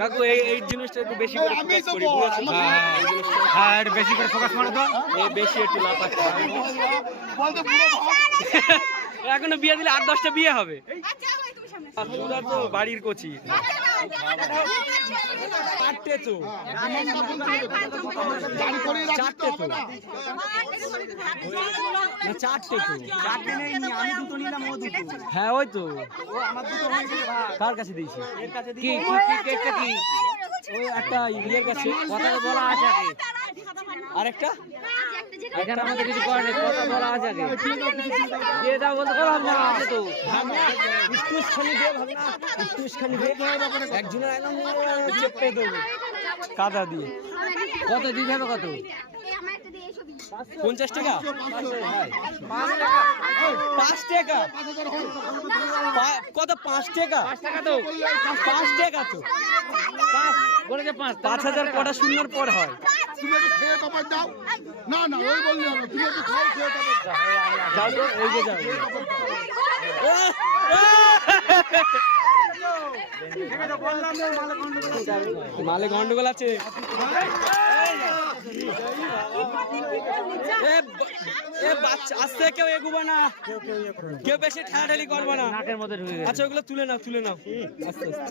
কাকু এই জিনিসটা একটু বেশি করে ফোকাস করি, বুঝেছো? হ্যাঁ একটু বেশি করে ফোকাস মারো তো। এই বেশি একটু লাফাচ্ছে। এখনো বিয়ে দিলে 8-10টা বিয়ে হবে। পুরা তো বাড়ির কচি। চারটে তো, চারটে তো, না চারটে তো। হ্যাঁ ওই তো, কার কাছে দিয়েছি? কি কেকটা কি? ওই একটা ইয়ের কাছে। কথা বলা আছে আগে, আরেকটা এখানে আমাদের কিছু করে নেই, কথা বলা আছে আগে। দিয়ে দাও বলতে কো ভাবনা আছে তো, একটুখানি দে ভাবনা, একটুখানি দে। একজনের একদম চেপে দেবো কাদা দিয়ে। কত দিতে হবে? কত? 50 টাকা? 5 টাকা? কত? 5 টাকা? 5 টাকা তো, 5 টাকা তো। 5,000 কটা শূন্যর পর হয়? তুমি একটু খেয়ে তারপর যাও। না না ওই বললে হবে, তুমি একটু খাও, খেয়ে তারপর যাও তো, এই যে যাও। মালে গন্ডগোল আছে। বাচ্চা আসতে কেউ এগুবা না, কেউ বেশি ঠেলাঠেলি করবে না। আচ্ছা ওগুলো তুলে নাও, তুলে নাও আস্তে আস্তে।